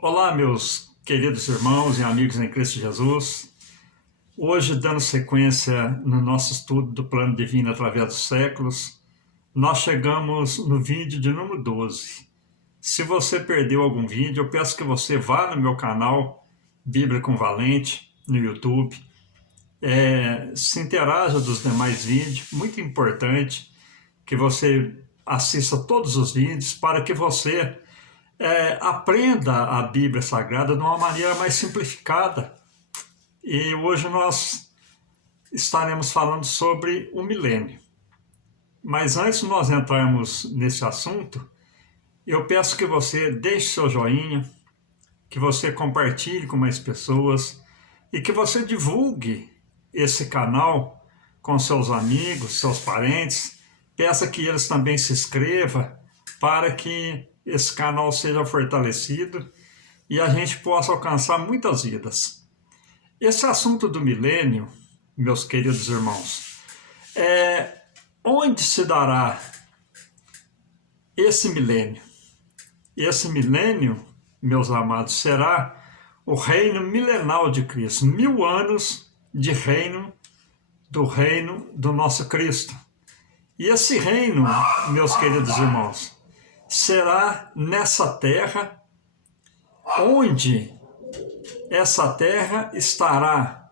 Olá, meus queridos irmãos e amigos em Cristo Jesus. Hoje, dando sequência no nosso estudo do plano divino através dos séculos, nós chegamos no vídeo de número 12. Se você perdeu algum vídeo, eu peço que você vá no meu canal Bíblia com Valente, no YouTube, se interaja dos demais vídeos, muito importante que você assista todos os vídeos para que você aprenda a Bíblia Sagrada de uma maneira mais simplificada. E hoje nós estaremos falando sobre o milênio. Mas antes de nós entrarmos nesse assunto, eu peço que você deixe seu joinha, que você compartilhe com mais pessoas e que você divulgue esse canal com seus amigos, seus parentes. Peça que eles também se inscrevam para que esse canal seja fortalecido e a gente possa alcançar muitas vidas. Esse assunto do milênio, meus queridos irmãos, onde se dará esse milênio? Esse milênio, meus amados, será o reino milenal de Cristo, 1000 anos de reino do nosso Cristo. E esse reino, meus queridos irmãos, será nessa terra, onde essa terra estará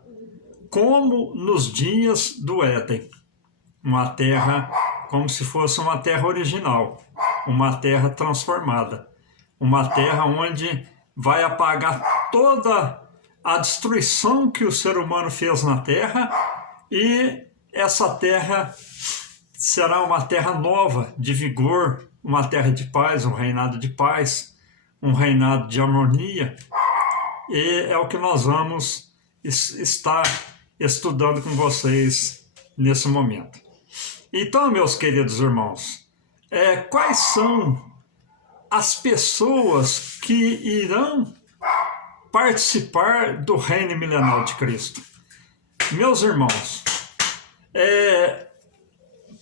como nos dias do Éden. Uma terra como se fosse uma terra original, uma terra transformada, uma terra onde vai apagar toda a destruição que o ser humano fez na terra, e essa terra será uma terra nova, de vigor, uma terra de paz, um reinado de paz, um reinado de harmonia. E é o que nós vamos estar estudando com vocês nesse momento. Então, meus queridos irmãos, quais são as pessoas que irão participar do reino milenal de Cristo? Meus irmãos,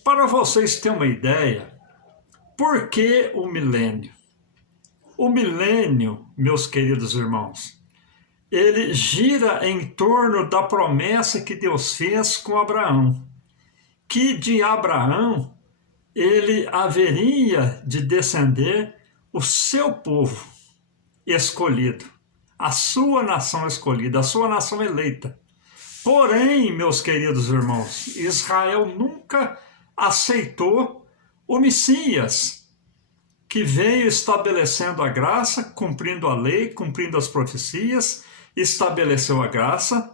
para vocês terem uma ideia, por que o milênio? O milênio, meus queridos irmãos, ele gira em torno da promessa que Deus fez com Abraão, que de Abraão ele haveria de descender o seu povo escolhido, a sua nação escolhida, a sua nação eleita. Porém, meus queridos irmãos, Israel nunca aceitou o Messias, que veio estabelecendo a graça, cumprindo a lei, cumprindo as profecias, estabeleceu a graça.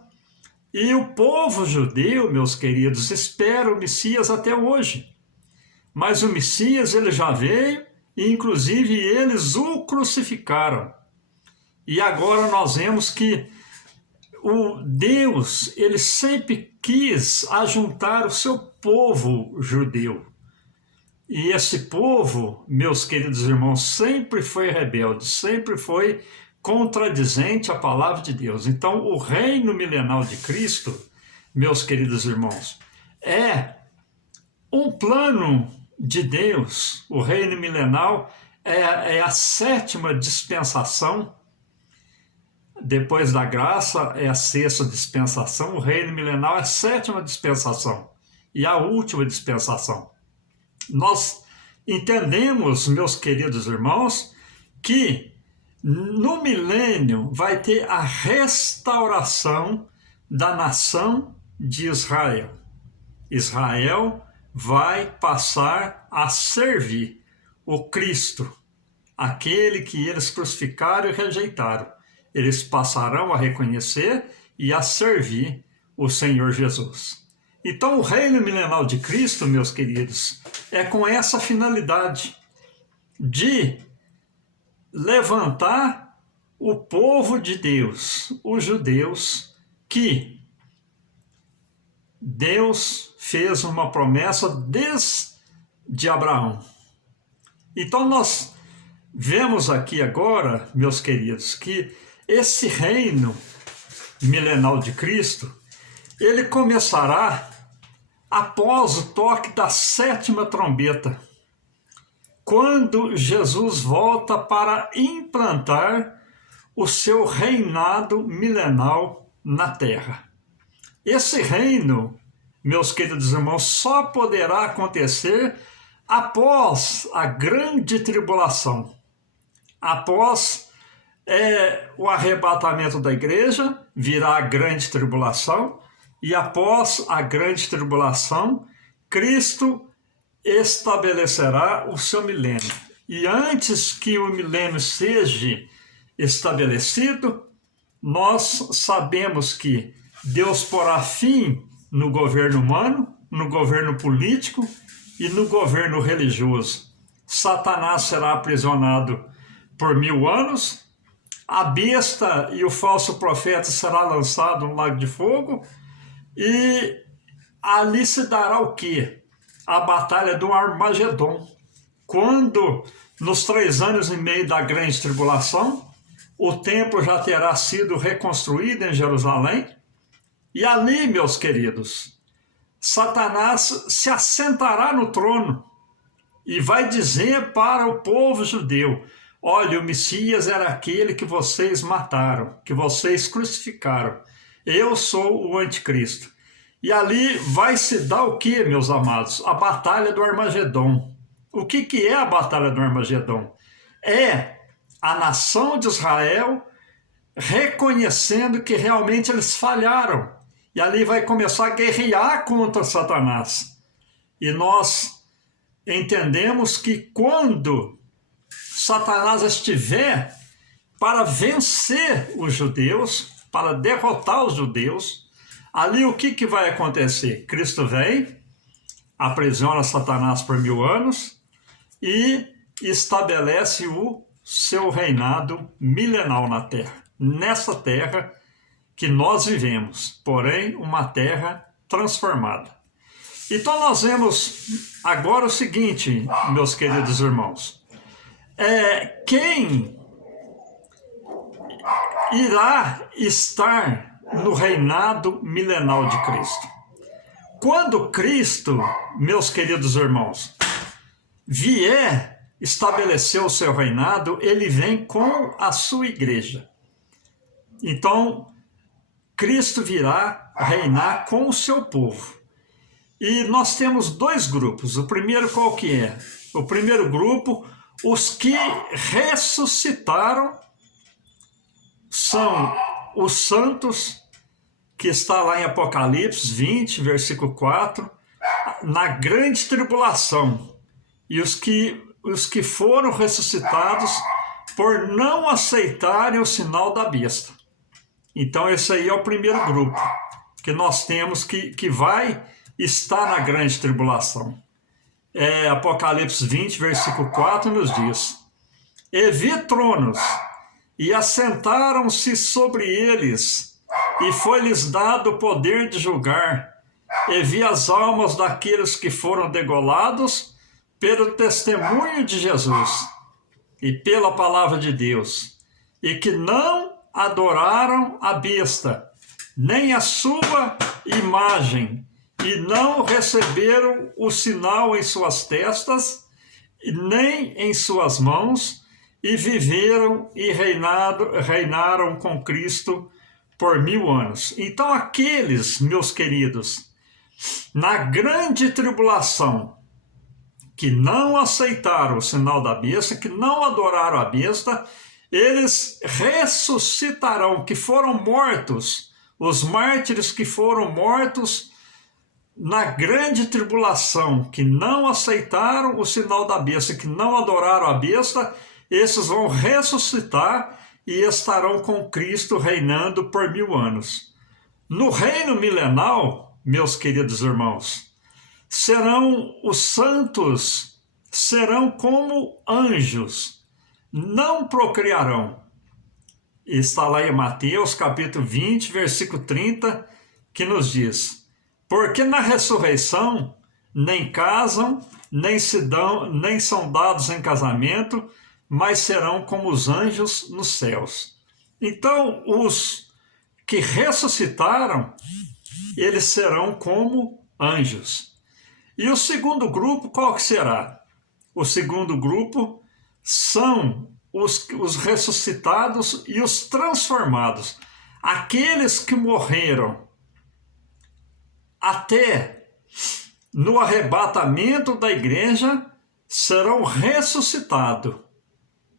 E o povo judeu, meus queridos, espera o Messias até hoje. Mas o Messias, ele já veio e, inclusive, eles o crucificaram. E agora nós vemos que o Deus, ele sempre quis ajuntar o seu povo judeu. E esse povo, meus queridos irmãos, sempre foi rebelde, sempre foi contradizente à palavra de Deus. Então, o reino milenal de Cristo, meus queridos irmãos, é um plano de Deus. O reino milenal é a 7ª dispensação. Depois da graça é a 6ª dispensação. O reino milenal é a 7ª dispensação e a última dispensação. Nós entendemos, meus queridos irmãos, que no milênio vai ter a restauração da nação de Israel. Israel vai passar a servir o Cristo, aquele que eles crucificaram e rejeitaram. Eles passarão a reconhecer e a servir o Senhor Jesus. Então, o reino milenal de Cristo, meus queridos, é com essa finalidade de levantar o povo de Deus, os judeus, que Deus fez uma promessa desde Abraão. Então, nós vemos aqui agora, meus queridos, que esse reino milenal de Cristo, ele começará após o toque da 7ª trombeta, quando Jesus volta para implantar o seu reinado milenal na terra. Esse reino, meus queridos irmãos, só poderá acontecer após a grande tribulação, após o arrebatamento da igreja, virá a grande tribulação, e após a grande tribulação, Cristo estabelecerá o seu milênio. E antes que o milênio seja estabelecido, nós sabemos que Deus porá fim no governo humano, no governo político e no governo religioso. Satanás será aprisionado por 1000 anos, a besta e o falso profeta será lançado no lago de fogo, e ali se dará o quê? A batalha do Armagedon, quando, nos 3 anos e meio da grande tribulação, o templo já terá sido reconstruído em Jerusalém, e ali, meus queridos, Satanás se assentará no trono e vai dizer para o povo judeu: olha, o Messias era aquele que vocês mataram, que vocês crucificaram. Eu sou o anticristo. E ali vai se dar o que, meus amados? A batalha do Armagedon. O que é a batalha do Armagedon? É a nação de Israel reconhecendo que realmente eles falharam. E ali vai começar a guerrear contra Satanás. E nós entendemos que quando Satanás estiver para vencer os judeus, para derrotar os judeus, ali o que vai acontecer? Cristo vem, aprisiona Satanás por 1000 anos e estabelece o seu reinado milenal na terra. Nessa terra que nós vivemos, porém uma terra transformada. Então nós vemos agora o seguinte, meus queridos irmãos. Quem irá estar no reinado milenal de Cristo? Quando Cristo, meus queridos irmãos, vier estabelecer o seu reinado, ele vem com a sua igreja. Então, Cristo virá reinar com o seu povo. E nós temos 2 grupos. O primeiro qual que é? O primeiro grupo, os que ressuscitaram, são os santos, que está lá em Apocalipse 20, versículo 4, na grande tribulação. E os que foram ressuscitados por não aceitarem o sinal da besta. Então esse aí é o primeiro grupo que nós temos que vai estar na grande tribulação. Apocalipse 20, versículo 4 nos diz: e vi tronos, e assentaram-se sobre eles, e foi-lhes dado o poder de julgar, e vi as almas daqueles que foram degolados pelo testemunho de Jesus e pela palavra de Deus, e que não adoraram a besta, nem a sua imagem, e não receberam o sinal em suas testas, nem em suas mãos, e viveram e reinaram com Cristo por 1000 anos. Então aqueles, meus queridos, na grande tribulação, que não aceitaram o sinal da besta, que não adoraram a besta, eles ressuscitarão, que foram mortos, os mártires que foram mortos na grande tribulação, que não aceitaram o sinal da besta, que não adoraram a besta, esses vão ressuscitar e estarão com Cristo reinando por 1000 anos. No reino milenal, meus queridos irmãos, os santos serão como anjos, não procriarão. Está lá em Mateus capítulo 20, versículo 30, que nos diz: porque na ressurreição nem casam, nem são dados em casamento, mas serão como os anjos nos céus. Então, os que ressuscitaram, eles serão como anjos. E o segundo grupo, qual que será? O segundo grupo são os ressuscitados e os transformados. Aqueles que morreram até no arrebatamento da igreja serão ressuscitados.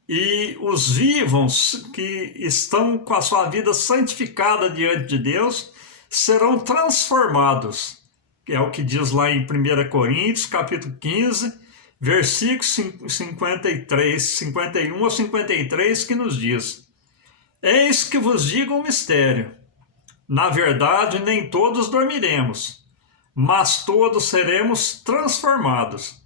E os vivos que estão com a sua vida santificada diante de Deus serão transformados. Que é o que diz lá em 1 Coríntios, capítulo 15, versículos 51 a 53, que nos diz: Eis que vos digo um mistério. Na verdade, nem todos dormiremos, mas todos seremos transformados.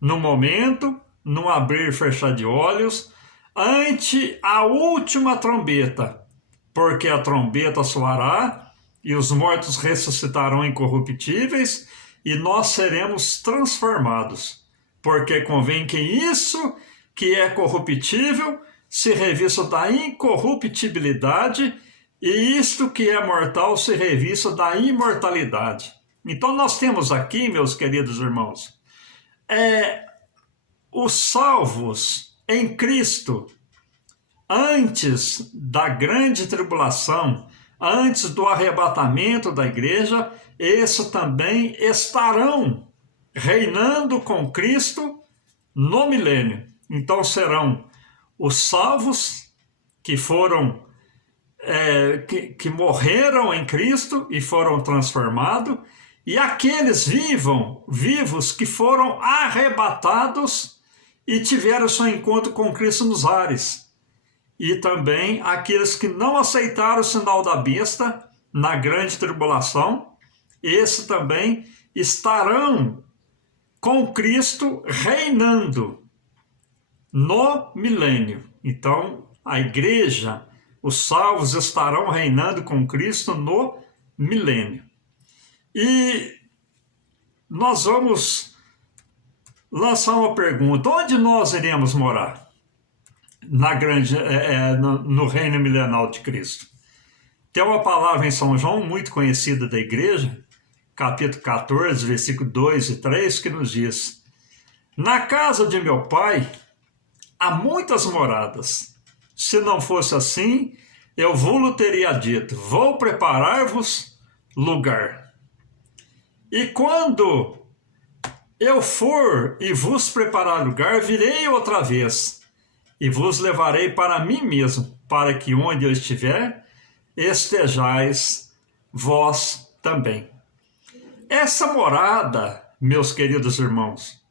No momento, num abrir e fechar de olhos, ante a última trombeta, porque a trombeta soará, e os mortos ressuscitarão incorruptíveis, e nós seremos transformados. Porque convém que isso que é corruptível se revista da incorruptibilidade, e isto que é mortal se revista da imortalidade. Então nós temos aqui, meus queridos irmãos, os salvos em Cristo, antes da grande tribulação, antes do arrebatamento da igreja, esses também estarão reinando com Cristo no milênio. Então serão os salvos que foram que morreram em Cristo e foram transformados, e aqueles vivos que foram arrebatados e tiveram seu encontro com Cristo nos ares. E também aqueles que não aceitaram o sinal da besta na grande tribulação, esses também estarão com Cristo reinando no milênio. Então, a igreja, os salvos estarão reinando com Cristo no milênio. E nós vamos lançar uma pergunta: onde nós iremos morar no reino milenal de Cristo? Tem uma palavra em São João muito conhecida da igreja, capítulo 14, versículo 2 e 3, que nos diz: Na casa de meu pai há muitas moradas. Se não fosse assim, eu vos teria dito: vou preparar-vos lugar. E quando eu for e vos preparar lugar, virei outra vez e vos levarei para mim mesmo, para que onde eu estiver, estejais vós também. Essa morada, meus queridos irmãos,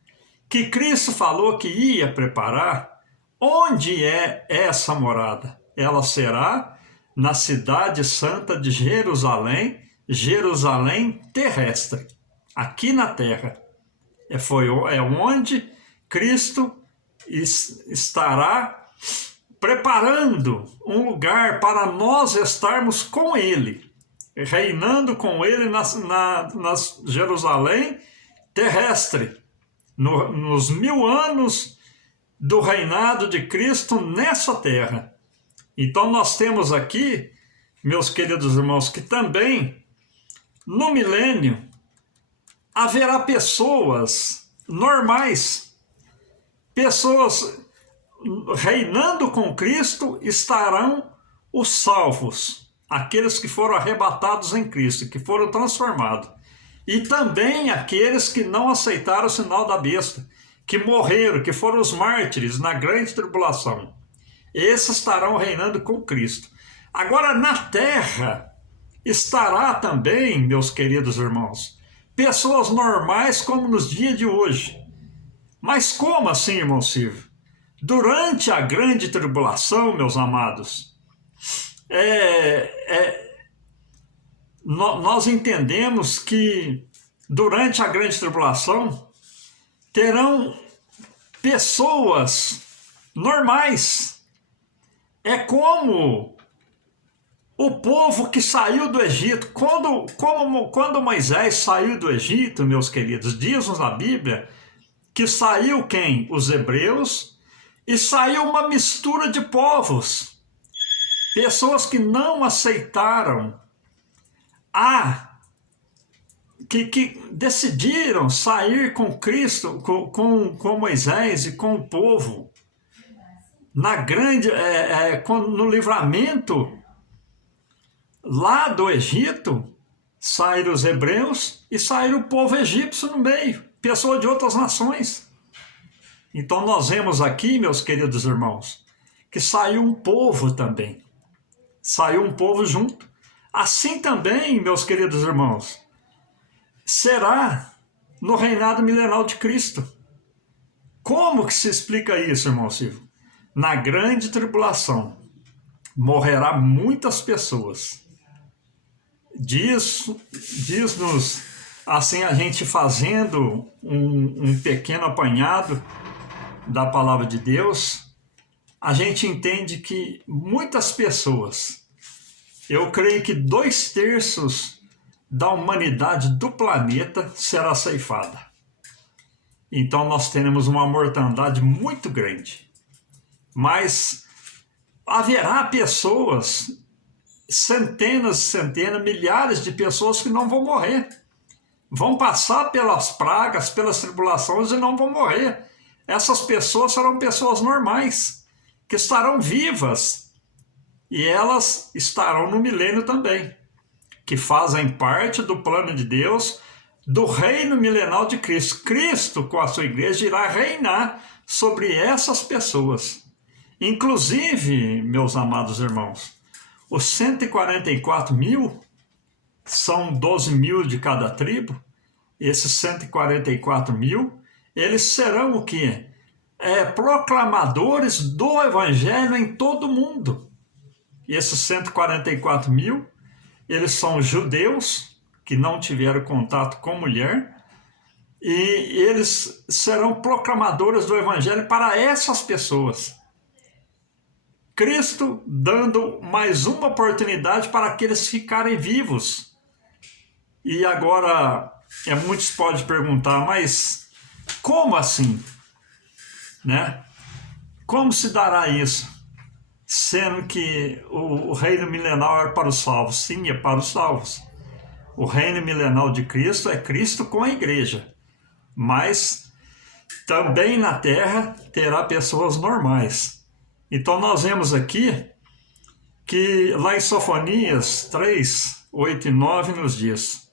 que Cristo falou que ia preparar, onde é essa morada? Ela será na cidade santa de Jerusalém, Jerusalém terrestre, aqui na terra. É onde Cristo estará preparando um lugar para nós estarmos com Ele, reinando com Ele na Jerusalém terrestre, nos 1000 anos do reinado de Cristo nessa terra. Então nós temos aqui, meus queridos irmãos, que também no milênio haverá pessoas normais, pessoas reinando com Cristo. Estarão os salvos, aqueles que foram arrebatados em Cristo, que foram transformados, e também aqueles que não aceitaram o sinal da besta, que morreram, que foram os mártires na grande tribulação. Esses estarão reinando com Cristo. Agora, na terra, estará também, meus queridos irmãos, pessoas normais como nos dias de hoje. Mas como assim, irmão Silvio? Durante a grande tribulação, meus amados, nós entendemos que durante a grande tribulação terão pessoas normais. É como o povo que saiu do Egito. Quando Moisés saiu do Egito, meus queridos, diz-nos a Bíblia que saiu quem? Os hebreus, e saiu uma mistura de povos. Pessoas que não aceitaram que decidiram sair com Cristo, com Moisés e com o povo no livramento lá do Egito, saíram os hebreus e saíram o povo egípcio no meio, pessoas de outras nações. Então nós vemos aqui, meus queridos irmãos, que saiu um povo também. Saiu um povo junto. Assim também, meus queridos irmãos, será no reinado milenal de Cristo. Como que se explica isso, irmão Silvio? Na grande tribulação, morrerá muitas pessoas. Diz-nos, assim, a gente fazendo um pequeno apanhado da palavra de Deus, a gente entende que muitas pessoas, eu creio que 2/3 da humanidade do planeta será ceifada. Então nós teremos uma mortandade muito grande. Mas haverá pessoas, centenas, milhares de pessoas que não vão morrer. Vão passar pelas pragas, pelas tribulações e não vão morrer. Essas pessoas serão pessoas normais, que estarão vivas. E elas estarão no milênio também, que fazem parte do plano de Deus, do reino milenal de Cristo. Cristo, com a sua igreja, irá reinar sobre essas pessoas. Inclusive, meus amados irmãos, os 144 mil, são 12 mil de cada tribo, esses 144 mil, eles serão o quê? Proclamadores do evangelho em todo o mundo. E esses 144 mil, eles são judeus que não tiveram contato com mulher, e eles serão proclamadores do evangelho para essas pessoas. Cristo dando mais uma oportunidade para aqueles ficarem vivos. E agora, muitos podem perguntar, mas como assim? Né? Como se dará isso? Sendo que o reino milenal é para os salvos. Sim, é para os salvos. O reino milenal de Cristo é Cristo com a igreja. Mas também na terra terá pessoas normais. Então nós vemos aqui que lá em Sofonias 3, 8 e 9 nos diz: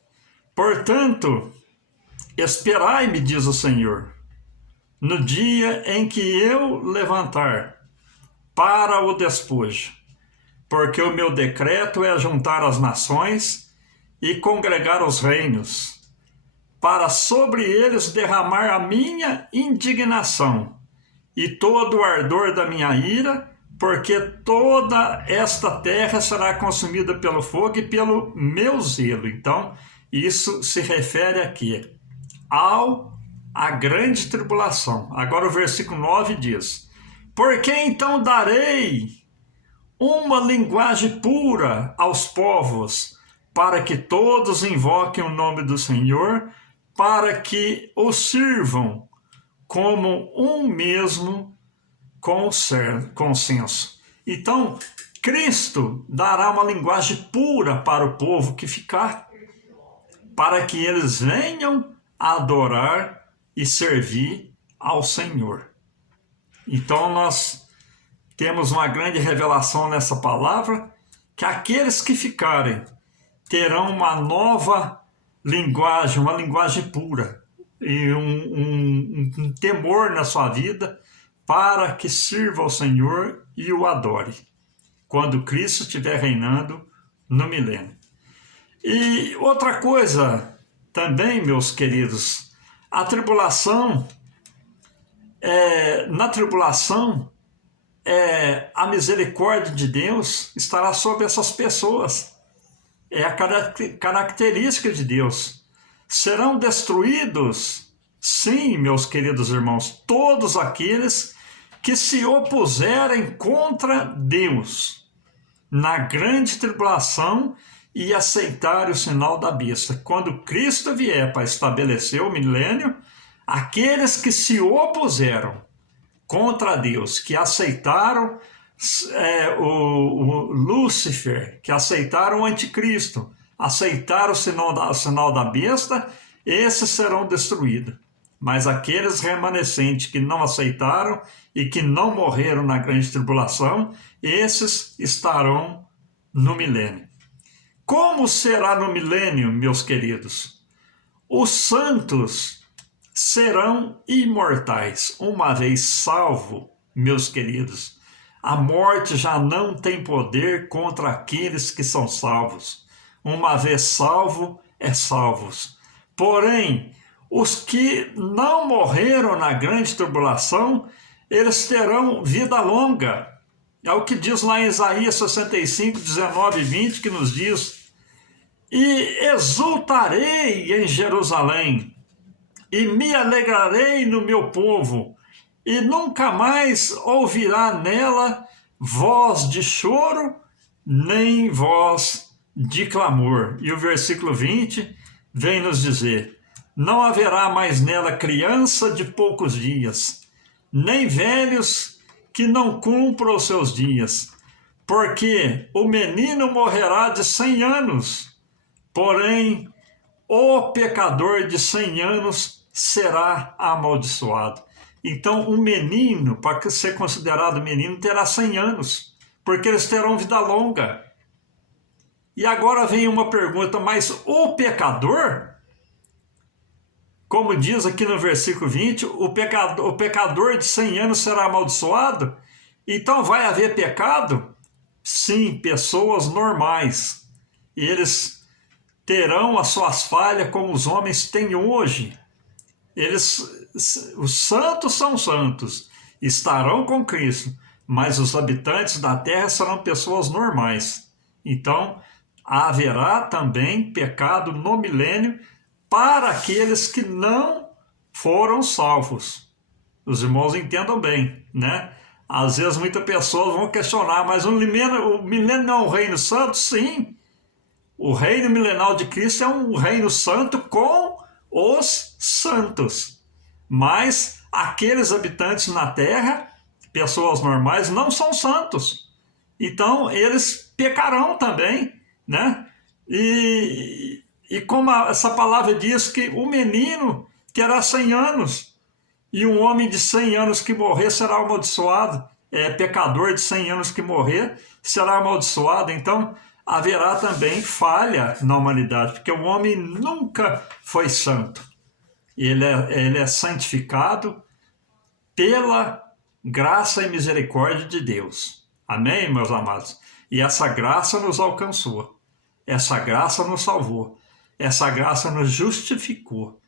portanto, esperai-me, diz o Senhor, no dia em que eu levantar para o despojo, porque o meu decreto é juntar as nações e congregar os reinos, para sobre eles derramar a minha indignação e todo o ardor da minha ira, porque toda esta terra será consumida pelo fogo e pelo meu zelo. Então, isso se refere aqui à grande tribulação. Agora o versículo 9 diz: porque então darei uma linguagem pura aos povos, para que todos invoquem o nome do Senhor, para que o sirvam como um mesmo consenso. Então, Cristo dará uma linguagem pura para o povo que ficar, para que eles venham adorar e servir ao Senhor. Então, nós temos uma grande revelação nessa palavra, que aqueles que ficarem terão uma nova linguagem, uma linguagem pura, e um temor na sua vida, para que sirva ao Senhor e o adore, quando Cristo estiver reinando no milênio. E outra coisa também, meus queridos, a tribulação, na tribulação, a misericórdia de Deus estará sobre essas pessoas. É a característica de Deus. Serão destruídos, sim, meus queridos irmãos, todos aqueles que se opuserem contra Deus na grande tribulação e aceitarem o sinal da besta. Quando Cristo vier para estabelecer o milênio, aqueles que se opuseram contra Deus, que aceitaram o Lúcifer, que aceitaram o anticristo, aceitaram o sinal da besta, esses serão destruídos. mas aqueles remanescentes que não aceitaram e que não morreram na grande tribulação, esses estarão no milênio. Como será no milênio, meus queridos? Os santos serão imortais. Uma vez salvo, meus queridos, a morte já não tem poder contra aqueles que são salvos. Uma vez salvo, é salvos. Porém, os que não morreram na grande tribulação, eles terão vida longa. É o que diz lá em Isaías 65, 19 e 20, que nos diz: e exultarei em Jerusalém, e me alegrarei no meu povo, e nunca mais ouvirá nela voz de choro, nem voz de clamor. E o versículo 20 vem nos dizer: não haverá mais nela criança de poucos dias, nem velhos que não cumpram os seus dias, porque o menino morrerá de 100 anos, porém o pecador de 100 anos será amaldiçoado. Então, um menino, para ser considerado menino, terá 100 anos, porque eles terão vida longa. E agora vem uma pergunta: mas o pecador, como diz aqui no versículo 20, o pecador de 100 anos será amaldiçoado? Então vai haver pecado? Sim, pessoas normais. Eles terão as suas falhas como os homens têm hoje. Os santos são santos, estarão com Cristo, mas os habitantes da terra serão pessoas normais. Então, haverá também pecado no milênio para aqueles que não foram salvos. Os irmãos entendam bem, né? Às vezes muitas pessoas vão questionar: mas o milênio não é um reino santo? Sim, o reino milenal de Cristo é um reino santo com os santos. Mas aqueles habitantes na terra, pessoas normais, não são santos. Então eles pecarão também, né? E como essa palavra diz que o menino terá 100 anos, e um homem de 100 anos que morrer será amaldiçoado, pecador de 100 anos que morrer será amaldiçoado. Então haverá também falha na humanidade, porque o homem nunca foi santo. Ele é santificado pela graça e misericórdia de Deus. Amém, meus amados? E essa graça nos alcançou, essa graça nos salvou, essa graça nos justificou.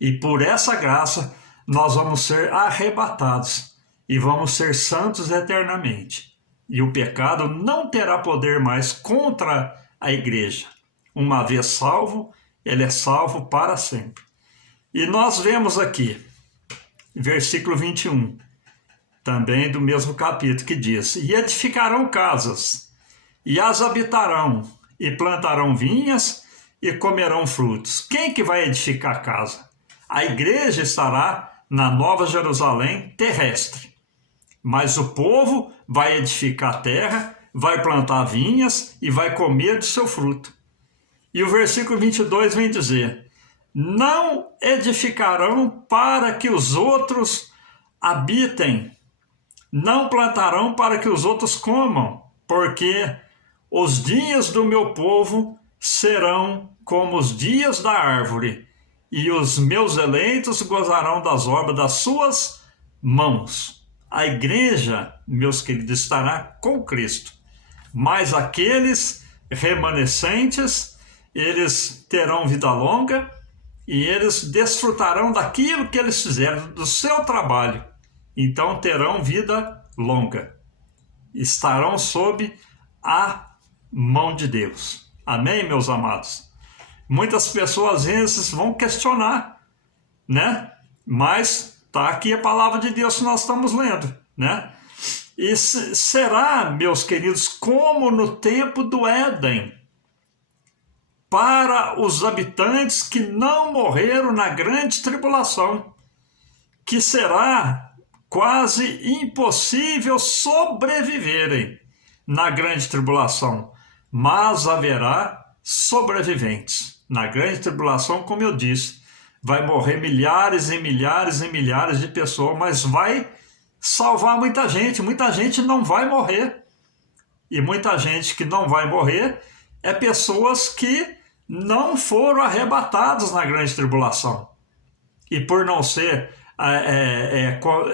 E por essa graça nós vamos ser arrebatados e vamos ser santos eternamente. E o pecado não terá poder mais contra a igreja. Uma vez salvo, ele é salvo para sempre. E nós vemos aqui, versículo 21, também do mesmo capítulo, que diz: e edificarão casas, e as habitarão, e plantarão vinhas, e comerão frutos. Quem que vai edificar a casa? A igreja estará na Nova Jerusalém terrestre, mas o povo vai edificar a terra, vai plantar vinhas e vai comer do seu fruto. E o versículo 22 vem dizer: não edificarão para que os outros habitem, não plantarão para que os outros comam, porque os dias do meu povo serão como os dias da árvore, e os meus eleitos gozarão das obras das suas mãos. A igreja, meus queridos, estará com Cristo, mas aqueles remanescentes, eles terão vida longa e eles desfrutarão daquilo que eles fizeram, do seu trabalho. Então terão vida longa, estarão sob a mão de Deus. Amém, meus amados? Muitas pessoas às vezes vão questionar, né? Mas está aqui a palavra de Deus que nós estamos lendo, né? E será, meus queridos, como no tempo do Éden, para os habitantes que não morreram na grande tribulação, que será quase impossível sobreviverem na grande tribulação, mas haverá sobreviventes. Na grande tribulação, como eu disse, vai morrer milhares e milhares e milhares de pessoas, mas vai salvar muita gente não vai morrer. E muita gente que não vai morrer é pessoas que não foram arrebatados na grande tribulação. E por não ser,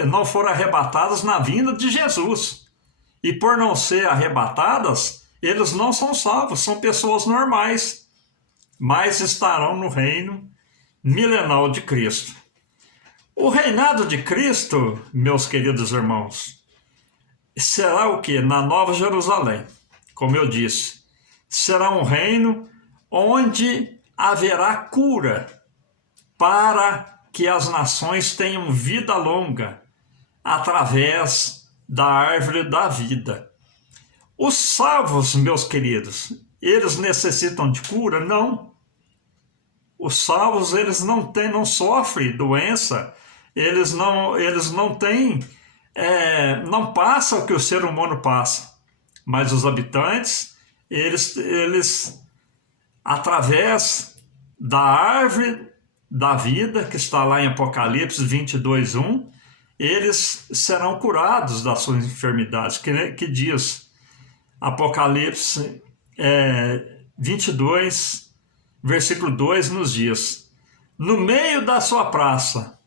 não foram arrebatadas na vinda de Jesus. E por não ser arrebatadas, eles não são salvos, são pessoas normais, mas estarão no reino milenal de Cristo. O reinado de Cristo, meus queridos irmãos, será o quê? Na Nova Jerusalém, como eu disse. Será um reino onde haverá cura para que as nações tenham vida longa através da árvore da vida. Os salvos, meus queridos, eles necessitam de cura? Não. Os salvos, eles não sofrem doença, eles não têm, não passam o que o ser humano passa. Mas os habitantes, eles através da árvore da vida, que está lá em Apocalipse 22:1, eles serão curados das suas enfermidades, que diz Apocalipse 22, versículo 2, nos diz: no meio da sua praça,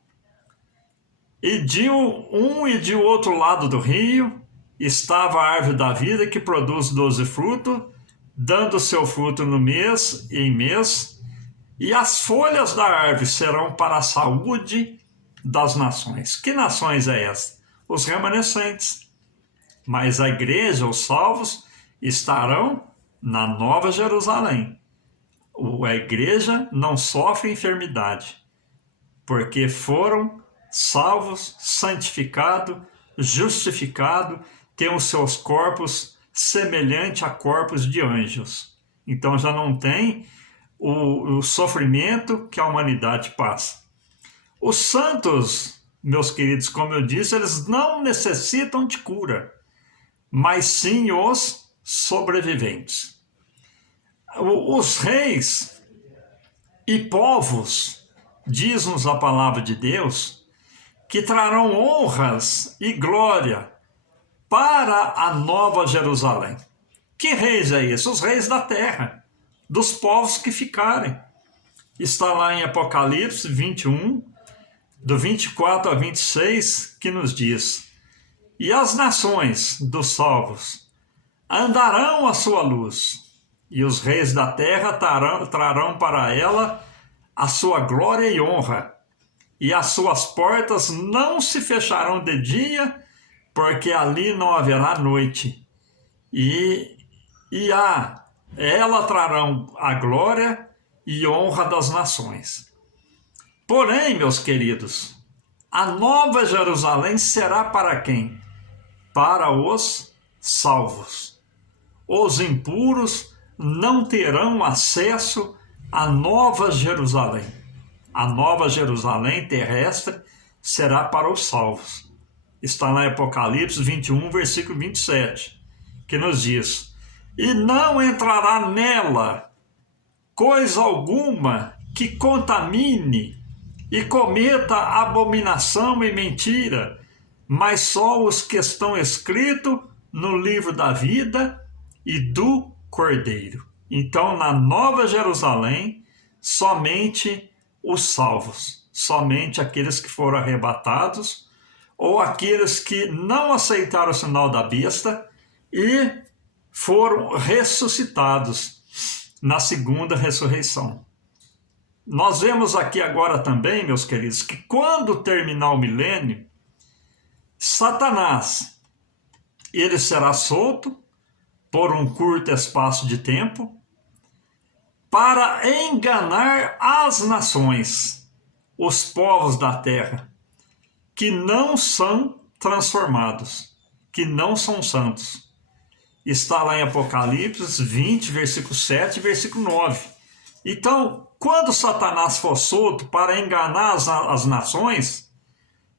e de um e de outro lado do rio, estava a árvore da vida, que produz 12 frutos, dando seu fruto no mês e em mês, e as folhas da árvore serão para a saúde das nações. Que nações é essa? Os remanescentes. Mas a igreja, os salvos, estarão na Nova Jerusalém. A igreja não sofre enfermidade, porque foram salvos, santificados, justificados, têm os seus corpos semelhantes a corpos de anjos. Então já não tem o sofrimento que a humanidade passa. Os santos, meus queridos, como eu disse, eles não necessitam de cura, mas sim os sobreviventes. Os reis e povos, diz-nos a palavra de Deus, que trarão honras e glória para a Nova Jerusalém. Que reis é esse? Os reis da terra, dos povos que ficarem. Está lá em Apocalipse 21, do 24 a 26, que nos diz: e as nações dos salvos andarão à sua luz, e os reis da terra trarão para ela a sua glória e honra, e as suas portas não se fecharão de dia, porque ali não haverá noite. E ela trarão a glória e honra das nações. Porém, meus queridos, a Nova Jerusalém será para quem? Para os salvos. Os impuros não terão acesso à Nova Jerusalém. A Nova Jerusalém terrestre será para os salvos. Está lá em Apocalipse 21, versículo 27, que nos diz: e não entrará nela coisa alguma que contamine e cometa abominação e mentira, mas só os que estão escritos no livro da vida e do Cordeiro. Então, na Nova Jerusalém, somente os salvos, somente aqueles que foram arrebatados, ou aqueles que não aceitaram o sinal da besta e foram ressuscitados na segunda ressurreição. Nós vemos aqui agora também, meus queridos, que quando terminar o milênio, Satanás, ele será solto por um curto espaço de tempo para enganar as nações, os povos da terra, que não são transformados, que não são santos. Está lá em Apocalipse 20, versículo 7 e versículo 9. Então, quando Satanás for solto para enganar as nações,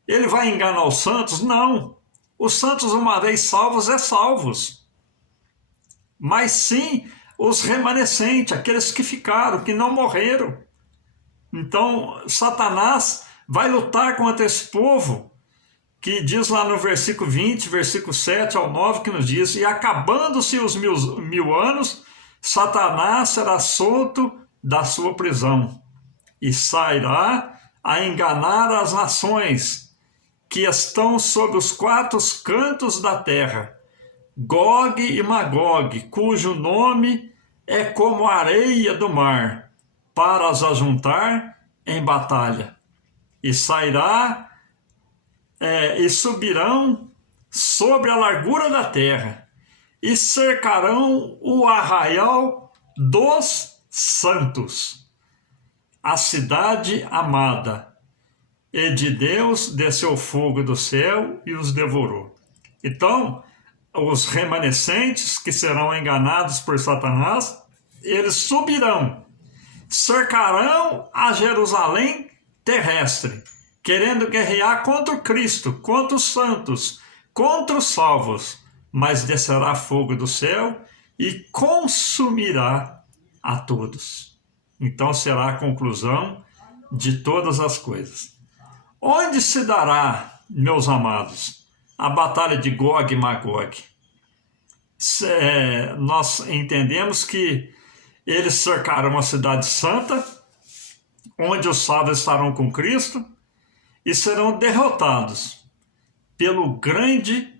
ele vai enganar os santos? Não. Os santos, uma vez salvos, salvos. Mas sim os remanescentes, aqueles que ficaram, que não morreram. Então, Satanás vai lutar contra esse povo, que diz lá no versículo 20, versículo 7 ao 9, que nos diz: e acabando-se os mil anos, Satanás será solto da sua prisão e sairá a enganar as nações que estão sob os quatro cantos da terra, Gog e Magog, cujo nome é como a areia do mar, para as ajuntar em batalha. E sairá e subirão sobre a largura da terra, e cercarão o arraial dos santos, a cidade amada. E de Deus desceu fogo do céu e os devorou. Então, os remanescentes que serão enganados por Satanás, eles subirão, cercarão a Jerusalém terrestre, querendo guerrear contra o Cristo, contra os santos, contra os salvos, mas descerá fogo do céu e consumirá a todos. Então será a conclusão de todas as coisas. Onde se dará, meus amados, a batalha de Gog e Magog? Nós entendemos que eles cercaram a cidade santa, onde os salvos estarão com Cristo, e serão derrotados pelo grande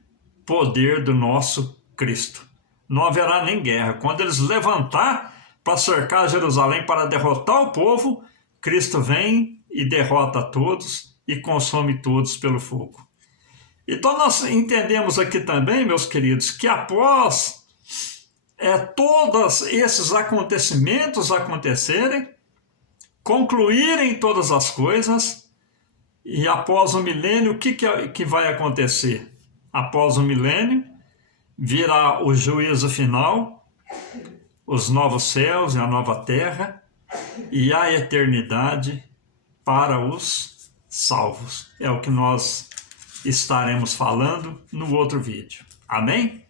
poder do nosso Cristo. Não haverá nem guerra. Quando eles levantar para cercar Jerusalém, para derrotar o povo, Cristo vem e derrota todos e consome todos pelo fogo. Então nós entendemos aqui também, meus queridos, que após todos esses acontecimentos acontecerem, concluírem todas as coisas, e após o milênio, o que vai acontecer? Após o milênio, virá o juízo final, os novos céus e a nova terra, e a eternidade para os salvos. É o que nós estaremos falando no outro vídeo. Amém?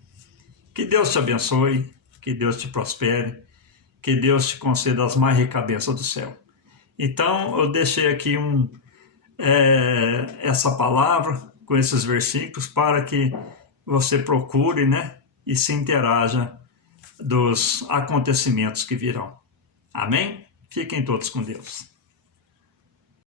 Que Deus te abençoe, que Deus te prospere, que Deus te conceda as mais ricas bênçãos do céu. Então, eu deixei aqui essa palavra com esses versículos para que você procure, e se interaja dos acontecimentos que virão. Amém? Fiquem todos com Deus.